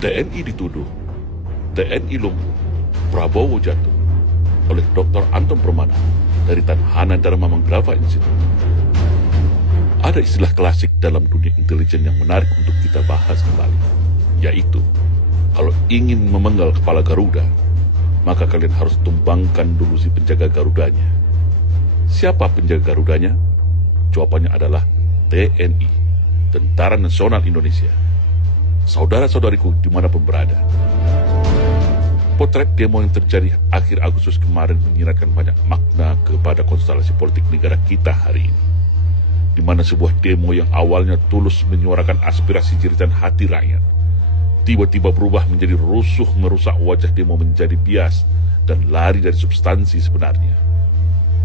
TNI dituduh, TNI lumpuh, Prabowo jatuh oleh Dr. Anton Permana dari Tanhana Dharma Mangrava Institute. Ada istilah klasik dalam dunia intelijen yang menarik untuk kita bahas kembali, yaitu kalau ingin memenggal kepala Garuda, maka kalian harus tumbangkan dulu si penjaga Garudanya. Siapa penjaga Garudanya? Jawabannya adalah TNI, Tentara Nasional Indonesia. Saudara-saudariku dimanapun berada, potret demo yang terjadi akhir Agustus kemarin menyiratkan banyak makna kepada konstelasi politik negara kita hari ini, di mana sebuah demo yang awalnya tulus menyuarakan aspirasi jeritan hati rakyat, tiba-tiba berubah menjadi rusuh merusak wajah demo menjadi bias dan lari dari substansi sebenarnya.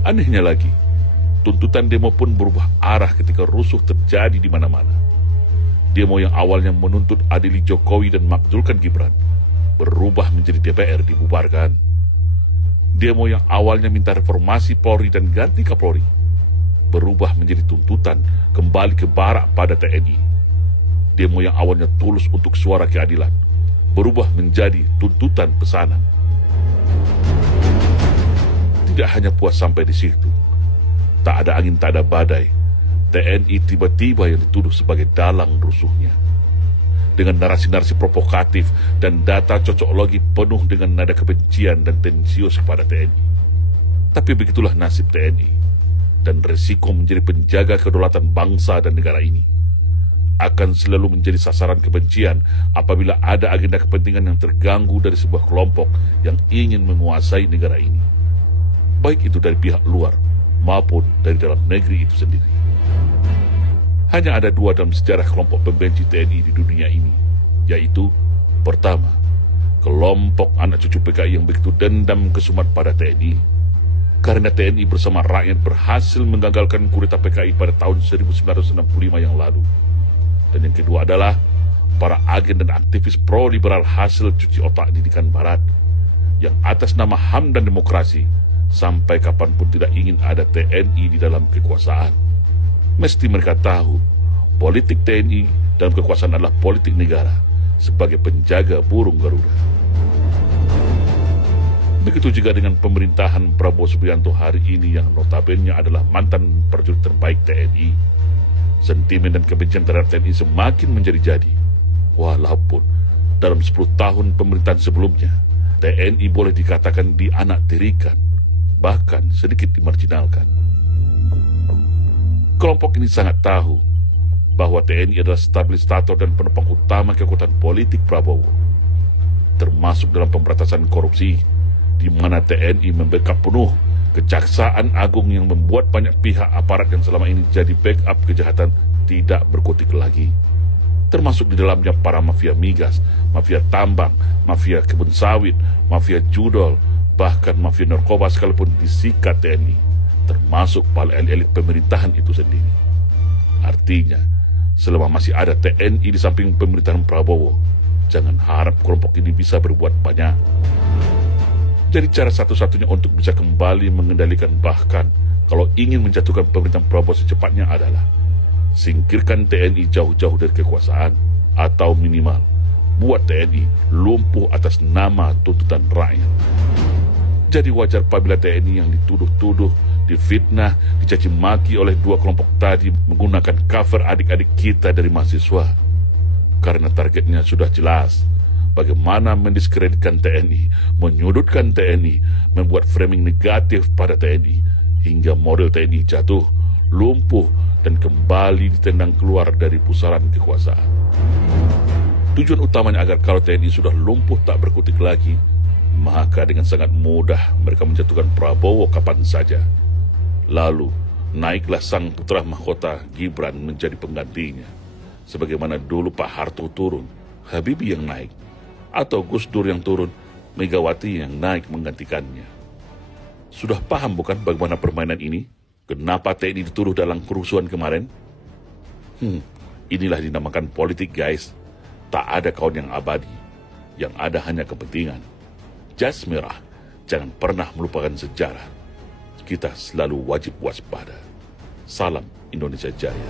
Anehnya lagi, tuntutan demo pun berubah arah ketika rusuh terjadi di mana-mana. Demo yang awalnya menuntut adili Jokowi dan makzulkan Gibran berubah menjadi DPR dibubarkan. Demo yang awalnya minta reformasi Polri dan ganti Kapolri berubah menjadi tuntutan kembali ke barak pada TNI. Demo yang awalnya tulus untuk suara keadilan berubah menjadi tuntutan pesanan. Tidak hanya puas sampai di situ, tak ada angin tak ada badai, TNI tiba-tiba yang dituduh sebagai dalang rusuhnya. Dengan narasi-narasi provokatif dan data cocoklogi penuh dengan nada kebencian dan tensius kepada TNI. Tapi begitulah nasib TNI, dan resiko menjadi penjaga kedaulatan bangsa dan negara ini. Akan selalu menjadi sasaran kebencian apabila ada agenda kepentingan yang terganggu dari sebuah kelompok yang ingin menguasai negara ini, baik itu dari pihak luar maupun dari dalam negeri itu sendiri. Hanya ada dua dalam sejarah kelompok pembenci TNI di dunia ini, yaitu pertama, kelompok anak cucu PKI yang begitu dendam kesumat pada TNI, karena TNI bersama rakyat berhasil menggagalkan kudeta PKI pada tahun 1965 yang lalu. Dan yang kedua adalah para agen dan aktivis pro-liberal hasil cuci otak didikan Barat, yang atas nama HAM dan demokrasi, sampai kapanpun tidak ingin ada TNI di dalam kekuasaan. Mesti mereka tahu, politik TNI dalam kekuasaan adalah politik negara sebagai penjaga burung Garuda. Begitu juga dengan pemerintahan Prabowo Subianto hari ini yang notabene adalah mantan prajurit terbaik TNI. Sentimen dan kebencian terhadap TNI semakin menjadi-jadi. Walaupun dalam 10 tahun pemerintahan sebelumnya, TNI boleh dikatakan dianaktirikan, bahkan sedikit dimarginalkan. Kelompok ini sangat tahu bahwa TNI adalah stabilisator dan penopang utama kekuatan politik Prabowo, termasuk dalam pemberantasan korupsi, di mana TNI membackup penuh Kejaksaan Agung yang membuat banyak pihak aparat yang selama ini jadi backup kejahatan tidak berkutik lagi, termasuk di dalamnya para mafia migas, mafia tambang, mafia kebun sawit, mafia judol, bahkan mafia narkoba sekalipun disikat TNI, termasuk para elit pemerintahan itu sendiri. Artinya, selama masih ada TNI di samping pemerintahan Prabowo, jangan harap kelompok ini bisa berbuat banyak. Jadi cara satu-satunya untuk bisa kembali mengendalikan, bahkan kalau ingin menjatuhkan pemerintahan Prabowo secepatnya, adalah singkirkan TNI jauh-jauh dari kekuasaan, atau minimal buat TNI lumpuh atas nama tuntutan rakyat. Jadi wajar apabila TNI yang dituduh-tuduh, difitnah, dicaci maki oleh dua kelompok tadi menggunakan cover adik-adik kita dari mahasiswa. Karena targetnya sudah jelas, bagaimana mendiskreditkan TNI, menyudutkan TNI, membuat framing negatif pada TNI, hingga model TNI jatuh, lumpuh, dan kembali ditendang keluar dari pusaran kekuasaan. Tujuan utamanya agar kalau TNI sudah lumpuh tak berkutik lagi, maka dengan sangat mudah mereka menjatuhkan Prabowo kapan saja. Lalu naiklah sang putra mahkota Gibran menjadi penggantinya, sebagaimana dulu Pak Harto turun, Habibie yang naik, atau Gus Dur yang turun, Megawati yang naik menggantikannya. Sudah paham bukan bagaimana permainan ini? Kenapa TNI dituduh dalam kerusuhan kemarin? Inilah dinamakan politik, guys. Tak ada kawan yang abadi, yang ada hanya kepentingan. Jas merah, jangan pernah melupakan sejarah. Kita selalu wajib waspada. Salam Indonesia Jaya.